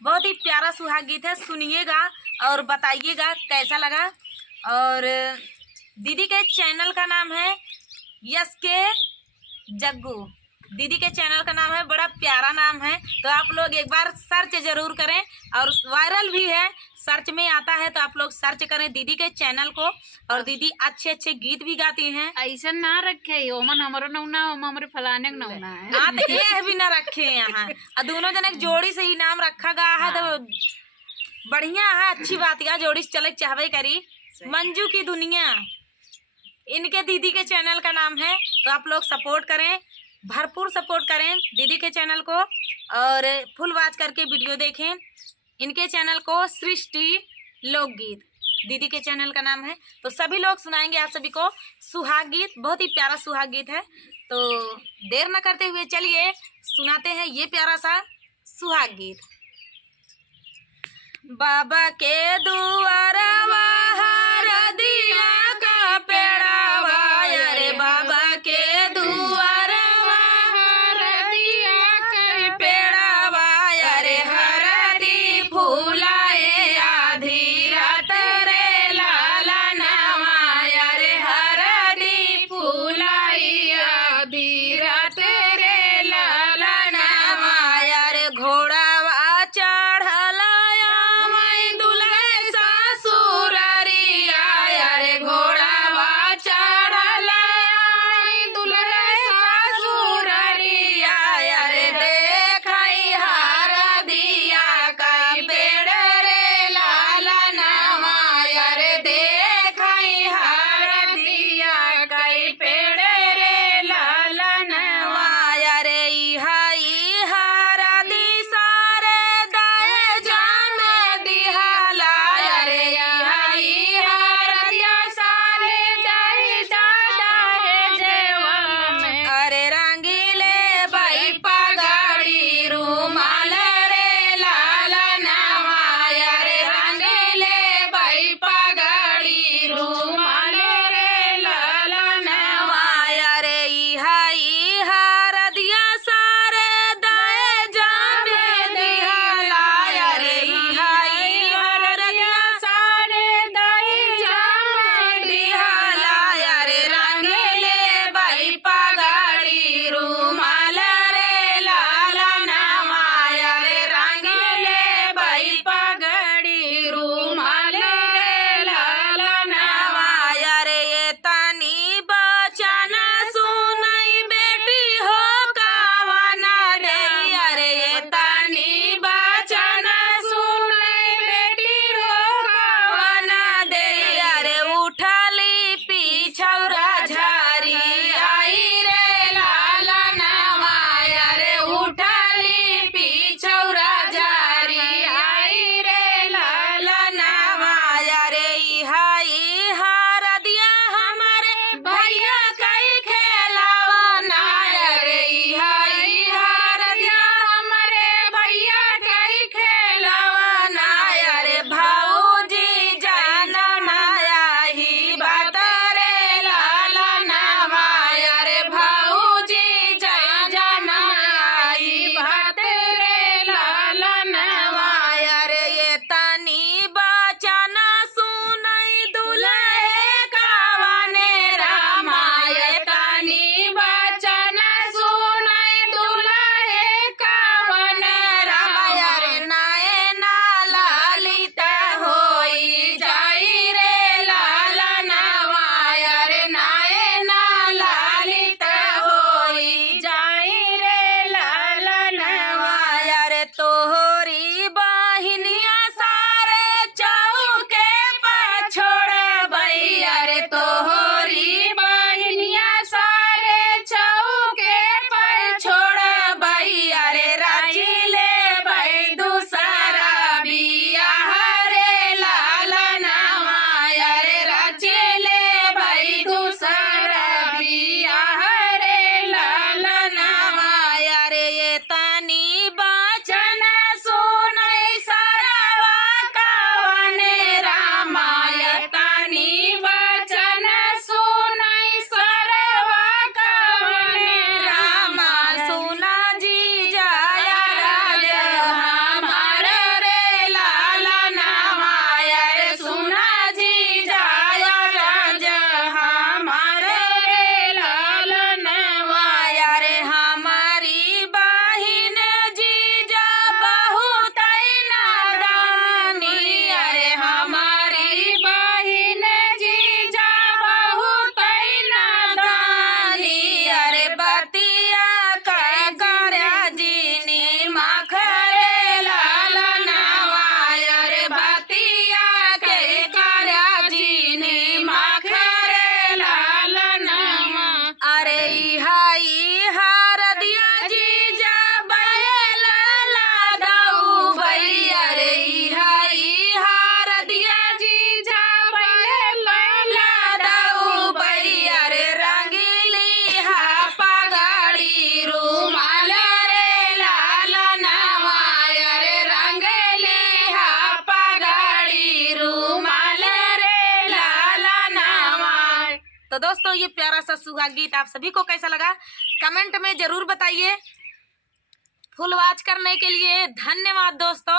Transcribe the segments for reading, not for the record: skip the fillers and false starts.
बहुत ही प्यारा सुहाग गीत है, सुनिएगा और बताइएगा कैसा लगा। और दीदी के चैनल का नाम है यस के जग्गू। दीदी के चैनल का नाम है, बड़ा प्यारा नाम है, तो आप लोग एक बार सर्च जरूर करें। और वायरल भी है, सर्च में आता है तो आप लोग सर्च करें दीदी के चैनल को। और दीदी अच्छे अच्छे गीत भी गाती हैं। ऐसा ना रखे ओमन हमारो नौना हमारे फलाने नौना है। हाँ तो ये भी ना रखे यहाँ, और दोनों जने जोड़ी से ही नाम रखा गया है तो बढ़िया है, अच्छी बात है। जोड़ी से चले चाहवे करी। मंजू की दुनिया इनके दीदी के चैनल का नाम है, तो आप लोग सपोर्ट करें, भरपूर सपोर्ट करें दीदी के चैनल को और फुल वॉच करके वीडियो देखें। इनके चैनल को सृष्टि लोकगीत दीदी के चैनल का नाम है। तो सभी लोग सुनाएंगे आप सभी को सुहाग गीत, बहुत ही प्यारा सुहाग गीत है। तो देर न करते हुए चलिए सुनाते हैं ये प्यारा सा सुहाग गीत। बाबा के दुआरवा हरदिया का पेड़ावा, अरे बाबा के दुआरवा हरदिया का पेड़ावा, अरे हरदी फूलाए आधी रात रे लाला नवा, अरे हरदी फूलाई आधी रात रे लाला नवा, अरे घोड़ावा चढ़ला तो दोस्तों ये प्यारा सा सुहाग गीत आप सभी को कैसा लगा कमेंट में जरूर बताइए। फुल वॉच करने के लिए धन्यवाद दोस्तों,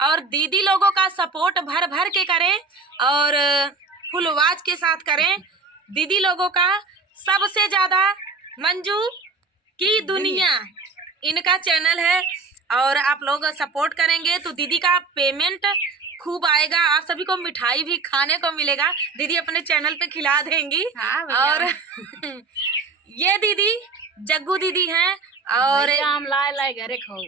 और दीदी लोगों का सपोर्ट भर भर के करें और फुल वॉच के साथ करें। दीदी लोगों का सबसे ज़्यादा मंजू की दुनिया इनका चैनल है, और आप लोग सपोर्ट करेंगे तो दीदी का पेमेंट खूब आएगा। आप सभी को मिठाई भी खाने को मिलेगा, दीदी अपने चैनल पे खिला देंगी। हाँ और ये दीदी जग्गू दीदी हैं, और हम लाए लाए घरे खाओ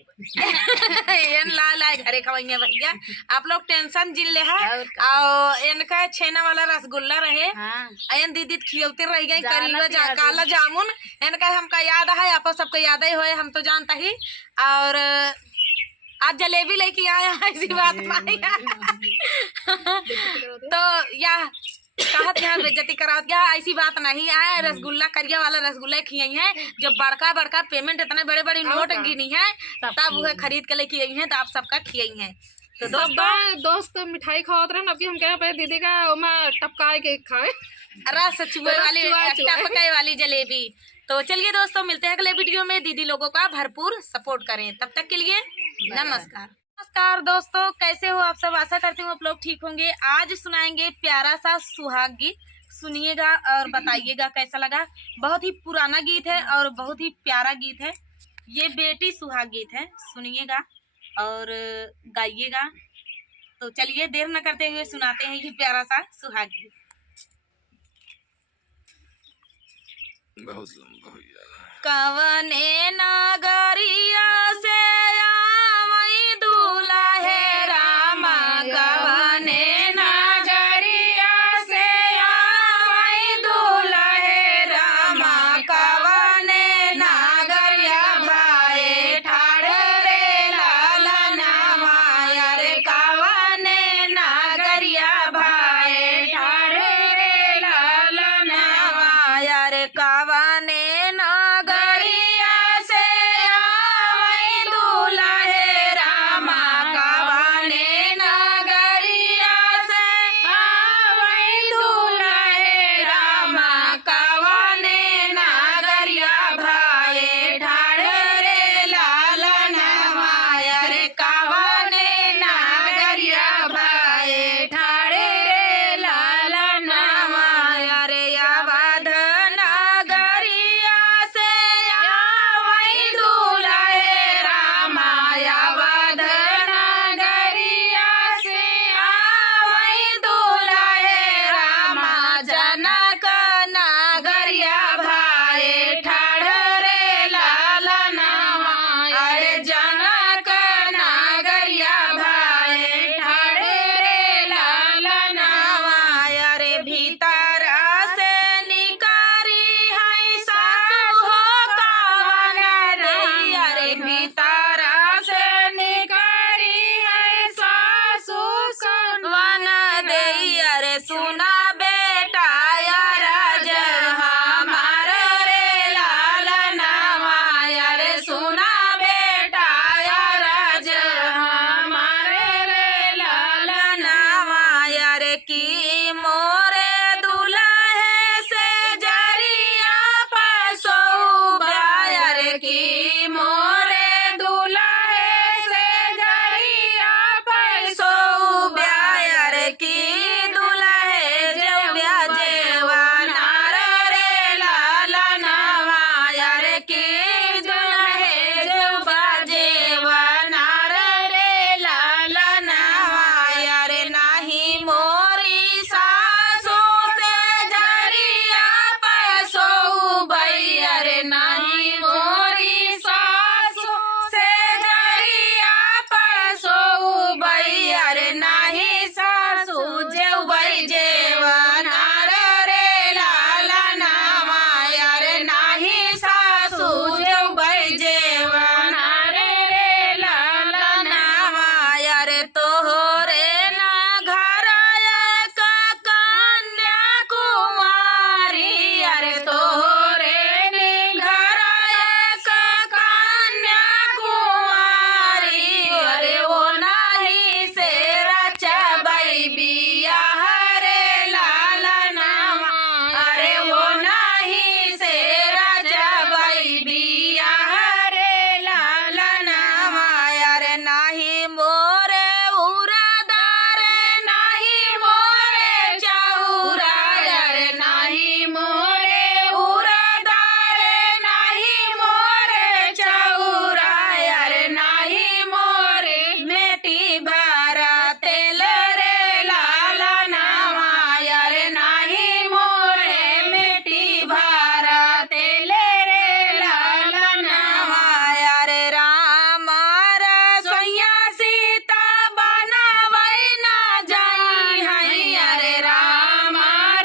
लाए घरे खवाइए भैया। आप लोग टेंशन जिन ले है, और और इनका छेना वाला रसगुल्ला रहे हाँ अयन दीदी खियौते रह गई जाला करीलो प्याज। काला जामुन इनका हमका याद है, आप सबको याद ही होए, हम तो जानता ही। और आज जलेबी लेके आया ऐसी बात नहीं तो या कहत यहाँ बेइज्जती करावत क्या, ऐसी बात नहीं है। रसगुल्ला करिया वाला रसगुल्ला खियाई है, जब बड़का बड़का पेमेंट इतने बड़े बड़े नोट गिनी है तब वह खरीद के लेके आई है, तो आप सबका खियाई है। तो दोस्त मिठाई खावत रहे, अभी हम कहे पे दीदी का ओमा टपकाए के खाए रस चुए वाली चुआ। टपकाए वाली जलेबी। तो चलिए दोस्तों मिलते हैं अगले वीडियो में, दीदी लोगों का भरपूर सपोर्ट करें। तब तक के लिए नमस्कार। नमस्कार दोस्तों, कैसे हो आप सब? आशा करती हूँ आप लोग ठीक होंगे। आज सुनाएंगे प्यारा सा सुहाग गीत, सुनिएगा और बताइएगा कैसा लगा। बहुत ही पुराना गीत है और बहुत ही प्यारा गीत है। ये बेटी सुहाग गीत है, सुनिएगा और गाइएगा। तो चलिए देर न करते हुए सुनाते हैं ये प्यारा सा सुहाग गीत। बहुत लंबा हो गया। कवने नगरिया से आवई दुल्हे रामा, कवने नगरिया से आवई दुल्हे रामा, कवने नगरिया भाई ठाड़ रे लालनावा, रे कवने नगरिया भाई ठाड़ रे लालनावा, रे कवने नगरिया से आवई दुल्हे रामा, कवने नगरिया से आवई दुल्हे रामा, कवने नगरिया भाई ठाड़ रे लालनावा, रे कवने नगरिया भाई ठाड़ रे लालनावा, रे अवध नगरिया से आवई दुल्हे रामा, अवध नगरिया से आवई दुल्हे रामा, जनक नगरिया भाई ठाड़ रे लालनावा, अरे जनक नगरिया भाई ठाड़ रे लालनावा, अरे भीतर से निकारी है सासु हो कावन रे, अरे भीतर से निकारी है सासु कावन दे, अरे सुना बेटा राज हमार रे लालनावा, अरे सुना बेटा राज हमार रे लालनावा, अरे की मोरे दुल्हे से जरिया पसौबा, अरे की मोरे दुल्हे से जरिया पसौबा, अरे की दुल्हे जेव्या जेवानार रे लालनावा, अरे की दुल्हे जेव्या जेवानार रे लालनावा, अरे नाही मोरी सासू से जरिया पसौबई, अरे नाही मोरी सासू से जरिया पसौबई, अरे नाही सासू जेवबई जेवनार रे लालनावा, अरे नाही सासू जेवबई जेवनार रे लालनावा, अरे तोहरे ना घर एक कन्या कुमारी, अरे तोहरे ने घर एक कन्या कुमारी, अरे वो नाही से रचबई बियाह रे लालनावा, अरे वो मोरे उरादार नाही मोरे चौरा अरे नाही मोरे उरादार नाही मोरे चौरा अरे नाही मोरे मेटी भरा तेल रे लाला नामा अरे नाही मोरे मेटी भरा तेल रे लाला नामा अरे राम रसोइया सीता बनावै ना जाई है अरे राम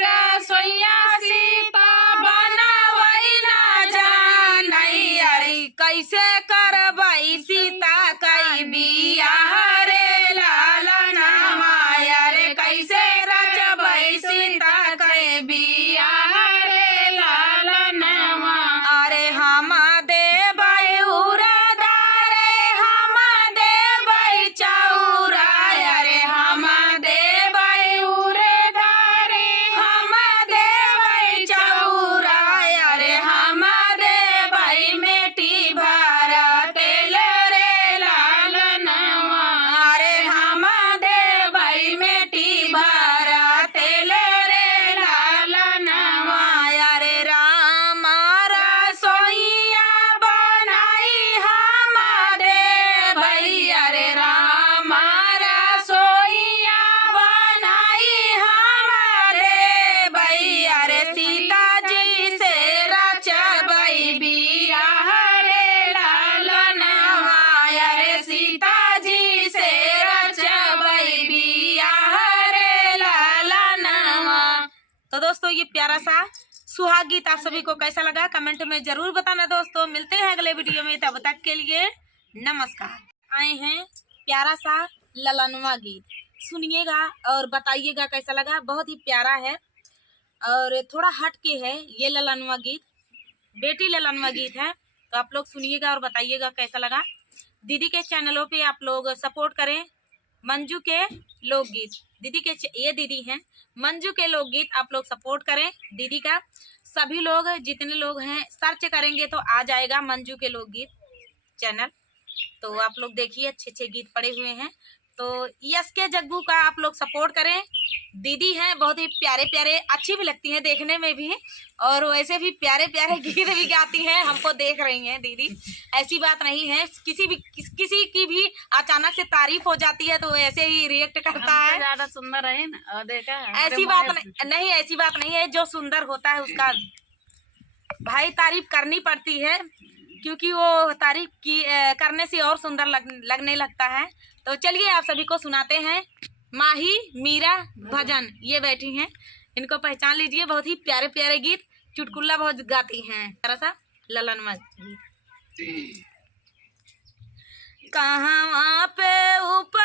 रसोइया सीता बनावै ना जाई अरे कैसे करबै सीता कई बियाह रे लाला नामा अरे कैसे रचबै सीता कई बियाह रे लाला नामा अरे हम देबै उरादार हम देबै चौरा अरे हम देबै उरादार हम देबै चौरा अरे हम देबै मेटी भरा तेल रे लाल नवा अरे हम देबै मेटी भरा तेल रे लाल नवा अरे राम रसोइया बनाई हम देबै अरे राम रसोइया बनाई हम देबै अरे सीता जी से रचबै बियाह रे लाल नवा अरे सीता जी से रचबै बियाह रे लाल नवा। तो दोस्तों ये प्यारा सा सुहाग गीत आप सभी को कैसा लगा कमेंट में जरूर बताना दोस्तों। मिलते हैं अगले वीडियो में, तब तक के लिए नमस्कार। आए हैं प्यारा सा ललनवा गीत, सुनिएगा और बताइएगा कैसा लगा। बहुत ही प्यारा है और थोड़ा हट के है ये ललनवा गीत, बेटी ललनवा गीत है। तो आप लोग सुनिएगा और बताइएगा कैसा लगा। दीदी के चैनलों पे आप लोग सपोर्ट करें। मंजू के लोकगीत, दीदी के ये दीदी हैं मंजू के लोकगीत, आप लोग सपोर्ट करें दीदी का। सभी लोग जितने लोग हैं सर्च करेंगे तो आ जाएगा मंजू के लोकगीत चैनल। तो आप लोग देखिए अच्छे अच्छे गीत पड़े हुए हैं। तो यस के जग्गू का आप लोग सपोर्ट करें। दीदी हैं बहुत ही प्यारे प्यारे, अच्छी भी लगती हैं देखने में भी, और वैसे भी प्यारे प्यारे गीत भी गाती हैं। हमको देख रही हैं दीदी, ऐसी बात नहीं है। किसी की भी अचानक से तारीफ हो जाती है तो ऐसे ही रिएक्ट करता है। ज्यादा सुंदर है ना, और देखा ऐसी बात नहीं, ऐसी बात नहीं है। जो सुंदर होता है उसका भाई तारीफ करनी पड़ती है, क्योंकि वो तारीफ की करने से और सुंदर लगने लगता है। तो चलिए आप सभी को सुनाते हैं माही मीरा भजन। ये बैठी हैं, इनको पहचान लीजिए। बहुत ही प्यारे प्यारे गीत, चुटकुल्ला बहुत गाती हैं। थोड़ा सा ललनवा गीत। कहाँ पे ऊपर